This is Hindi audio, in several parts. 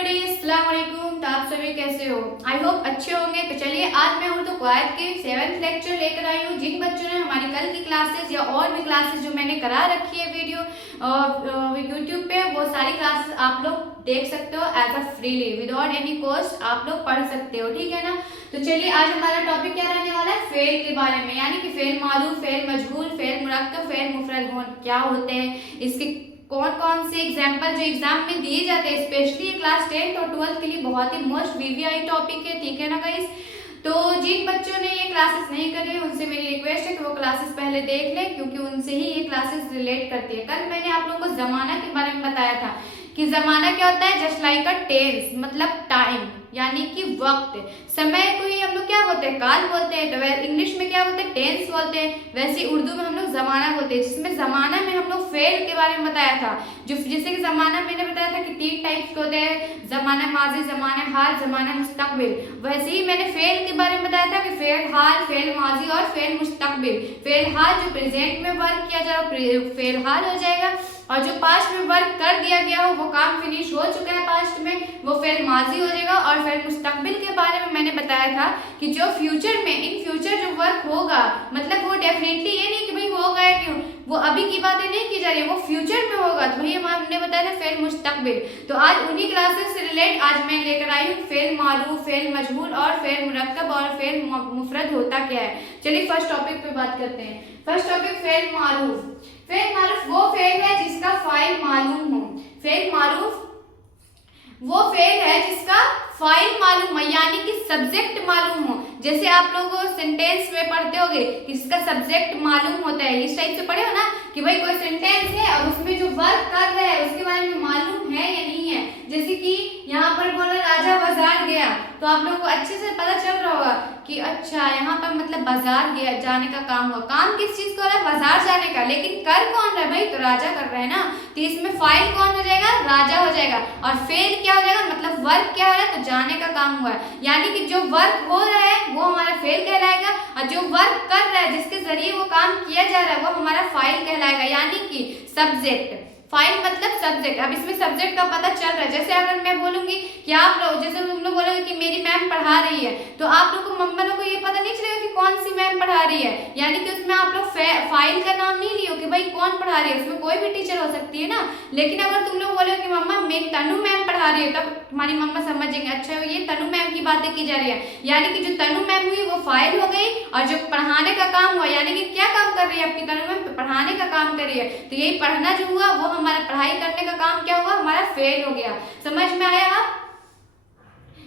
एवरीबॉडी, अस्सलाम वालेकुम। तो आप सभी कैसे हो? आई होप अच्छे होंगे। तो चलिए, आज मैं उर्दू क़वायद के 7th लेक्चर लेकर आई हूँ। जिन बच्चों ने हमारी कल की क्लासेस या और भी क्लासेस जो मैंने करा रखी है वीडियो यूट्यूब पे, वो सारी क्लासेस आप लोग देख सकते हो as a freely, without any cost आप लोग पढ़ सकते हो, ठीक है ना। तो चलिए, आज हमारा टॉपिक क्या रहने वाला है? फेल के बारे में, यानी कि फेल मालूम, फेल मजहूल, फेल मुरक्कब, फेल मुफरद क्या होते हैं, इसके कौन कौन से एग्जाम्पल जो एग्जाम में दिए जाते हैं, स्पेशली क्लास 10th और 12th के लिए बहुत ही मोस्ट वीवीआई टॉपिक है, ठीक है ना गाइस। तो जिन बच्चों ने ये क्लासेस नहीं करी है, उनसे मेरी रिक्वेस्ट है कि वो क्लासेस पहले देख लें, क्योंकि उनसे ही ये क्लासेस रिलेट करती है। कल मैंने आप लोगों को जमाना के बारे में बताया था कि जमाना क्या होता है, जस्ट लाइक अ टेंस, मतलब टाइम, यानी कि वक्त, समय को ही हम लोग क्या बोलते हैं, काल बोलते हैं। तो इंग्लिश में क्या बोलते हैं, टेंस बोलते हैं। वैसे उर्दू में हम लोग जमाना बोलते हैं, जिसमें जमाना में हम लोग फेल के बारे में बताया था। जैसे कि जमाना मैंने बताया था कि 3 टाइप्स के होते हैं, जमाना माजी, जमाना हाल, जमाना मुस्तकबिल। वैसे ही मैंने फेल के बारे में बताया था कि फेल हाल, फेल माजी और फेल मुस्तकबिल। फेल हाल जो प्रेजेंट में वर्क किया जा रहा है, फेल हाल हो जाएगा, और जो पास्ट में वर्क कर दिया गया हो, वो काम फिनिश हो चुका है पास्ट में, वो फेल माजी हो जाएगा। और फेल मुस्तकबिल के बारे में मैंने बताया था कि जो फ्यूचर में, इन फ्यूचर जो वर्क होगा, मतलब वो डेफिनेटली ये नहीं कि भाई होगा या क्यों, वो अभी की बातें नहीं की जा रही है, वो फ्यूचर में होगा। तो वही हमने बताया था फेल मुस्तकबिल। तो आज उन्हीं क्लासेस से रिलेट आज मैं लेकर आई हूँ फेल मारूफ, फेल मजहूल और फेल मुरक्कब और फेल मुफरद होता क्या है। चलिए फर्स्ट टॉपिक पे बात करते हैं। फर्स्ट टॉपिक फेल मारूफ। फेल मारूफ वो फेल है जिसका फाइल मालूम हो। फेल मारूफ वो फेल है जिसका फाइल मालूम हो, यानी कि सब्जेक्ट मालूम हो। जैसे आप लोग सेंटेंस में पढ़ते होगे कि इसका सब्जेक्ट मालूम होता है, इस टाइप से पढ़े हो ना कि भाई कोई सेंटेंस है और उसमें जो वर्क कर रहा है उसके बारे में मालूम है या नहीं है। जैसे कि यहाँ पर बोला राजा बाजार गया, तो आप लोगों को अच्छे से पता चल रहा होगा कि अच्छा यहाँ पर मतलब बाजार गया, जाने का काम हुआ। काम किस चीज का हो रहा है? बाजार जाने का। लेकिन कर कौन रहा है भाई? तो राजा कर रहा है ना। तो इसमें फाइल कौन हो जाएगा? राजा हो जाएगा। और फेल क्या हो जाएगा? मतलब वर्क क्या हो रहा है? तो जाने का काम हुआ है, यानी कि जो वर्क हो रहा है वो हमारा फेल कहलाएगा, और जो वर्क कर रहा है, जिसके जरिए वो काम किया जा रहा है, वो हमारा फाइल कहलाएगा, यानी कि सब्जेक्ट। फाइल मतलब सब्जेक्ट। अब इसमें सब्जेक्ट का पता चल रहा है। जैसे अगर मैं बोलूंगी कि आप लोग, जैसे तुम लोग बोलोगे कि मेरी मैम पढ़ा रही है, तो आप लोग को मम्मा लोग को ये पता नहीं चलेगा कि कौन सी मैम पढ़ा रही है, यानी कि उसमें आप लोग फाइल का नाम नहीं लियो कि भाई कौन पढ़ा रही है, उसमें कोई भी टीचर हो सकती है ना। लेकिन अगर तुम लोग बोलोगे कि मम्मा मेरी तनु मैम पढ़ा रही है, तब तुम्हारी मम्मा समझ जाएंगे अच्छा ये तनु मैम की बातें की जा रही है, यानी कि जो तनु मैम हुई वो फाइल हो गई, और जो पढ़ाने का काम हुआ, यानी कि क्या काम कर रही है आपकी तनु मैम? पढ़ाने का काम कर रही है। तो यही पढ़ना जो हुआ वो हमारा पढ़ाई करने का काम क्या हुआ? हमारा फेल हो गया। समझ में आया आप?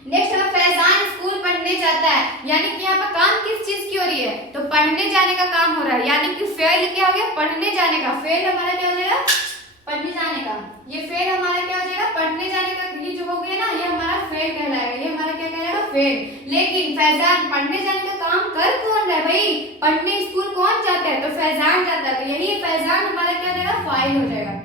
नेक्स्ट है फैजान स्कूल पढ़ने जाता है, यानी कि यहाँ पर काम किस चीज की हो रही है? तो पढ़ने जाने का काम हो रहा है, यानी कि फेल क्या हो गया? पढ़ने जाने का। फेल हमारा क्या हो जाएगा? पढ़ने जाने का। ये फेल हमारा क्या हो जाएगा? पढ़ने जाने का। ये जो हो गया ना, ये हमारा फेल कहलाएगा, ये हमारा क्या कहलाएगा? फेल। लेकिन फैजान पढ़ने जाने का काम कर कौन रहा है भाई? पढ़ने स्कूल कौन जाता है? तो फैजान जाता है। तो यही फैजान हमारा क्या हो जाएगा? फाइल हो जाएगा।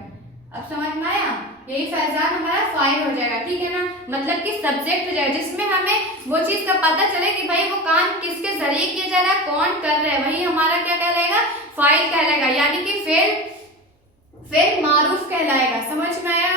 अब समझ में आया? यही फैजान हमारा फाइल हो जाएगा, ठीक है ना। मतलब कि सब्जेक्ट हो जाएगा, जिसमें हमें वो चीज का पता चले कि भाई वो काम किसके जरिए किया जा रहा है, कौन कर रहा है, वही हमारा क्या कहलाएगा? फाइल कहलाएगा, यानी कि फेल मारूफ कहलाएगा। समझ में आया?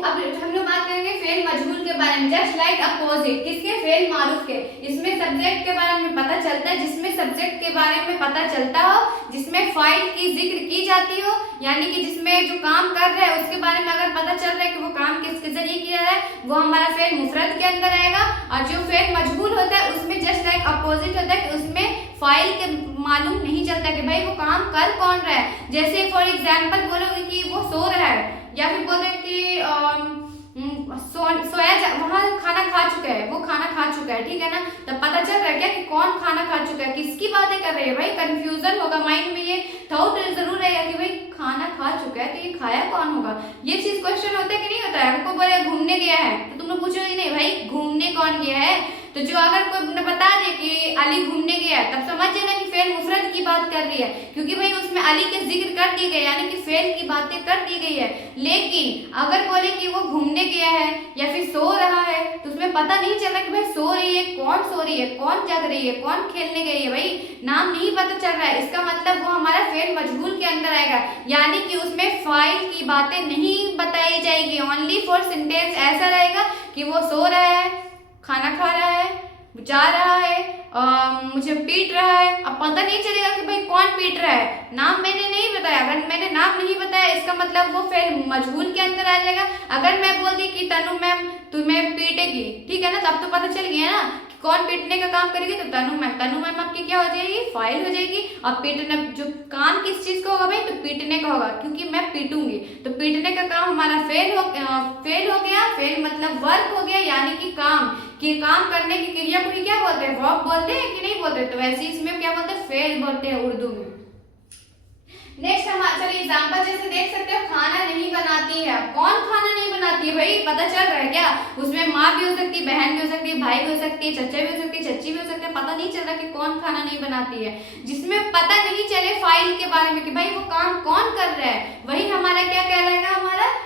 अब हम लोग बात करेंगे फेल मजहूल के बारे में, जस्ट लाइक अपोजिट। किसके? फेल मारूफ के। इसमें सब्जेक्ट के बारे में पता चलता है, जिसमें सब्जेक्ट के बारे में पता चलता हो, जिसमें फाइल की जिक्र की जाती हो, यानी कि जिसमें जो काम कर रहा है उसके बारे में अगर पता चल रहा है कि वो काम किसके जरिए किया रहा है, वो हमारा फेल मुफरद के अंदर आएगा। और जो फेल मजहूल होता है उसमें जस्ट लाइक अपोजिट होता है कि उसमें फाइल के मालूम नहीं चलता कि भाई वो काम कर कौन रहा है। जैसे फॉर एग्जाम्पल बोलोगे कि वो सो रहा है, या फिर बोल रहे कि वहाँ खाना खा चुका है, वो खाना खा चुका है, ठीक है ना। तब पता चल रहा है क्या कि कौन खाना खा चुका है, किसकी बातें कर रही है भाई। कंफ्यूजन होगा माइंड में, ये थॉट जरूर रहेगा कि भाई खाना खा चुका है, तो ये खाया कौन होगा। ये चीज क्वेश्चन होता है कि नहीं होता है? हमको बोले घूमने गया है, तो तुम लोग पूछोगे नहीं भाई घूमने कौन गया है। तो जो अगर कोई बता दे कि अली घूमने गया है, तब समझ जाना कि फेल मुफरद की बात कर रही है, क्योंकि भाई उसमें अली के जिक्र कर दिए गए, यानी कि फेल की बातें कर दी गई है। लेकिन अगर बोले कि वो घूमने गया है या फिर सो रहा है, तो उसमें पता नहीं चल रहा कि भाई सो रही है, कौन सो रही है, कौन जग रही है, कौन खेलने गई है, भाई नाम नहीं पता चल रहा है। इसका मतलब वो हमारा फेल मजहूल के अंदर आएगा, यानी कि उसमें फाइल की बातें नहीं बताई जाएगी। ओनली फॉर सेंटेंस ऐसा रहेगा कि वो सो रहा है, खाना खा रहा है, जा रहा है, मुझे पीट रहा है। अब पता नहीं चलेगा कि भाई कौन पीट रहा है, नाम मैंने नहीं बताया। अगर मैंने नाम नहीं बताया इसका मतलब वो फेल मजहूल के अंदर आ जाएगा। अगर मैं बोल दी कि तनु मैम तुम्हें पीटेगी, ठीक है ना, तब तो पता चल गया ना कि कौन पीटने का काम करेगी, तो तनु मैम आपकी क्या हो जाएगी, फाइल हो जाएगी। और पीटना जो काम किस चीज का होगा भाई, तो पीटने का होगा, क्योंकि मैं पीटूंगी, तो पीटने का काम हमारा फेल हो गया। फेल मतलब वर्क हो गया, यानी कि काम कि काम करने की क्रिया को ही क्या बोलते हैं, वर्ब बोलते हैं कि नहीं बोलते। तो वैसे इसमें क्या बोलते हैं, फेल बोलते हैं उर्दू में। नेक्स्ट हम चलिए एग्जांपल जैसे देख सकते हो, खाना नहीं बनाती है। कौन खाना नहीं बनाती है भाई, पता चल रहा है क्या? उसमें माँ भी हो सकती है, बहन भी हो सकती है, भाई भी हो सकती है, चचा भी हो सकती है, चच्ची भी हो सकती है। पता नहीं चल रहा कि कौन खाना नहीं बनाती है। जिसमें पता नहीं चले फाइल के बारे में कि भाई वो काम कौन कर रहा है, वही हमारा क्या कहलाएगा,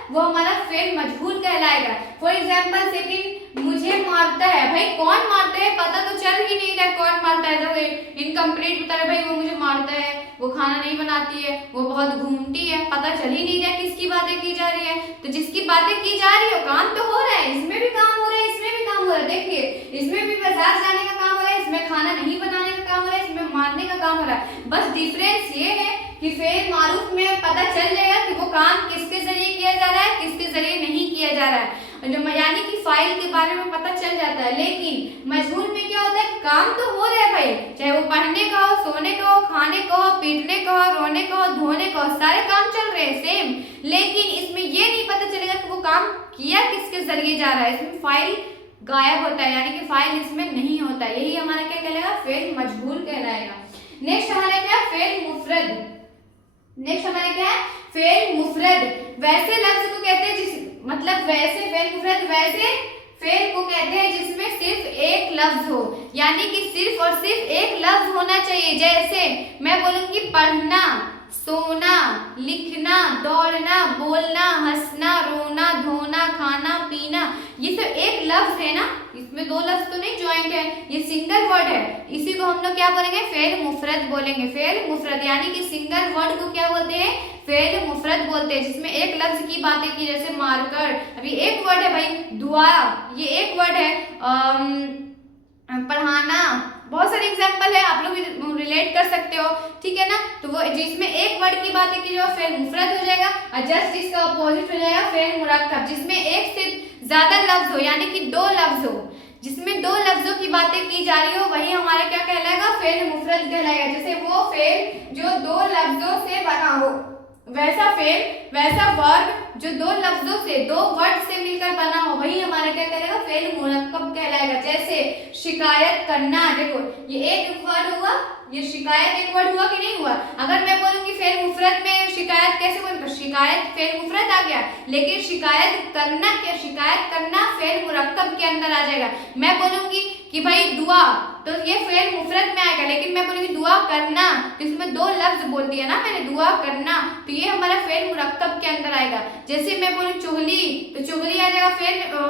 वो हमारा फेल मजहूल कहलाएगा। फॉर एग्जाम्पल सेकंड, मुझे मारता है। भाई कौन मारता है, पता तो चल ही नहीं रहा कौन मारता है। तो इनकम्प्लीट बता रहे भाई वो मुझे मारता है, वो खाना नहीं बनाती है, वो बहुत घूमती है। पता चल ही नहीं रहा किसकी बातें की जा रही है। तो जिसकी बातें की जा रही है काम तो हो रहा है, इसमें भी काम हो रहा है, इसमें भी काम हो रहा है। देखिए इसमें भी बाजार जाने का काम हो रहा है, इसमें खाना नहीं बनाने का काम हो रहा है, इसमें मारने का काम हो रहा है। बस डिफरेंस ये है कि फेल मारूफ में पता चल जाएगा कि वो काम किसके जरिए किया जा रहा है, किसके जरिए नहीं किया जा रहा है, यानी कि फाइल के बारे में पता चल जाता है। लेकिन मजहूल में क्या होता है, काम तो हो रहा है भाई, चाहे वो पढ़ने का हो, सोने का हो, खाने का हो, पीटने का हो, रोने का हो, धोने का हो, सारे काम चल रहे हैं सेम। लेकिन इसमें ये नहीं पता चलेगा कि वो काम किया किसके जरिए जा रहा है, इसमें फाइल गायब होता है, यानी कि फाइल इसमें नहीं होता। यही हमारा क्या कहलाएगा, फेल मजहूल कहलाएगा। नेक्स्ट हमारा क्या है, फेल मुफरद। नेक्स्ट हमारा क्या है, फेल मुफरद। वैसे लफ्ज को कहते हैं जिस मतलब वैसे फेल मुफरद, वैसे फेल को कहते हैं जिसमें सिर्फ एक लफ्ज हो, यानी कि सिर्फ और सिर्फ एक लफ्ज होना चाहिए। जैसे मैं बोलूंगी पढ़ना, सोना, लिखना, दौड़ना, बोलना, हंसना, रोना, धोना, खाना, पीना, ये सब एक लफ्ज है ना, इसमें दो लफ्ज तो नहीं ज्वाइंट है, ये सिंगल वर्ड है। इसी को हम लोग क्या बोलेंगे, फेल मुफरद बोलेंगे। फेल मुफरद यानी कि सिंगल वर्ड को क्या बोलते हैं, फेल मुफरद बोलते हैं, जिसमें एक लफ्ज की बातें की। जैसे मार्कर, अभी एक वर्ड है भाई, दुआ, ये एक वर्ड है, पढ़ाना, बहुत सारे एग्जाम्पल है, आप लोग भी रिलेट कर सकते हो, ठीक है ना। तो वो जिसमें एक वर्ड की बातें की जो फेल मुफरद हो जाएगा, और जस्ट जिसका अपोजिट हो जाएगा फेल मुरक्कब, जिसमें एक से ज्यादा लफ्ज हो, यानी कि दो लफ्ज हो, जिसमें दो लफ्जों की बातें की जा रही हो, वही हमारा क्या कहलाएगा, फेल मुफरद कहलाएगा। जैसे वो फेल जो दो लफ्जों से बना हो, वैसा फेल, वैसा वर्ब जो दो लफ्जों से, दो वर्ड से मिलकर बना हो, वही हमारा क्या कहलाएगा, फेल मुरक्कब कहलाएगा। जैसे शिकायत करना, देखो ये एक वर्ड हुआ, ये शिकायत एक वर्ड हुआ कि नहीं हुआ। अगर मैं बोलूंगी फेल मुफरद में शिकायत कैसे बोलूंगा, शिकायत फेल मुफरद आ गया, लेकिन शिकायत करना क्या, शिकायत करना फेल मुरक्कब के अंदर आ जाएगा। मैं बोलूंगी कि भाई दुआ, तो ये फेल मुफरद में आएगा, लेकिन मैं बोलूंगी दुआ करना, तो इसमें दो लफ्ज बोल दिया ना मैंने, दुआ करना, तो ये हमारा फेल मुरक्कब के अंदर आएगा। जैसे मैं बोलूँ चुगली, तो चुगली आ जाएगा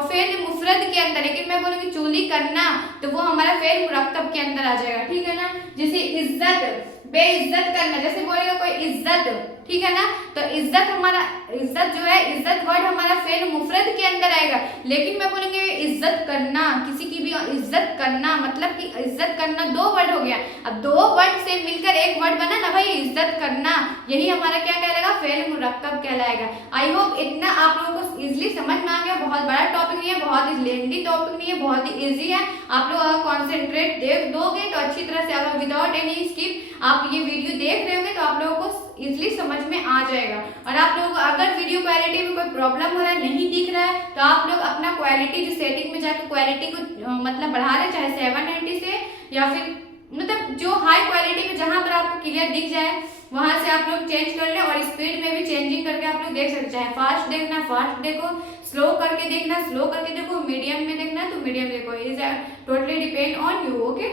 फेल मुफरद के अंदर, लेकिन मैं बोलूंगी चुगली करना, तो वो हमारा फेल मुरक्कब के अंदर आ जाएगा, ठीक है ना। जैसे इज्जत, बेइज्जत करना, जैसे बोलेगा कोई इज्जत, ठीक है ना, तो इज्जत हमारा, इज्जत जो है, इज्जत वर्ड हमारा फेल मुफरद के अंदर आएगा। लेकिन मैं बोलेंगे इज्जत करना, किसी की भी इज्जत करना, मतलब कि इज्जत करना दो वर्ड हो गया, अब दो वर्ड से मिलकर एक वर्ड बना ना भाई, इज्जत करना, यही हमारा क्या कहलाएगा, फेल मुरक्कब कहलाएगा। आई होप इतना आप लोगों को इजिली समझ में आ गया। बहुत बड़ा टॉपिक नहीं है, बहुत ही लेंथी टॉपिक नहीं है, बहुत ही इजी है। आप लोग अगर कॉन्सेंट्रेट देख दोगे तो अच्छी तरह से, अगर विदाउट एनी स्किप आप ये वीडियो देख रहे होंगे तो आप लोगों को इजिली समझ में आ जाएगा। और आप लोगों को अगर वीडियो क्वालिटी में कोई प्रॉब्लम हो रहा है, नहीं दिख रहा है, तो आप लोग अपना क्वालिटी जो सेटिंग में जाकर क्वालिटी को मतलब बढ़ा रहे, चाहे 790 से या फिर मतलब जो हाई क्वालिटी में जहां पर आपको क्लियर दिख जाए वहां से आप लोग चेंज कर ले, और स्पीड में भी चेंजिंग करके आप लोग देख सकते, चाहे फास्ट देखना फास्ट देखो, स्लो करके देखना स्लो करके देखो, मीडियम में देखना तो मीडियम देखो, is totally depend on you. Okay,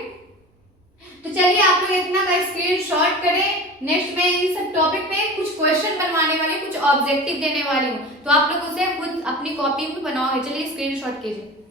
तो चलिए आप लोग इतना का स्क्रीनशॉट करें। नेक्स्ट मैं इन सब टॉपिक पे कुछ क्वेश्चन बनवाने वाली हूँ, कुछ ऑब्जेक्टिव देने वाली हूँ, तो आप लोग उसे खुद अपनी कॉपी में बनाओगे। चलिए स्क्रीनशॉट कीजिए।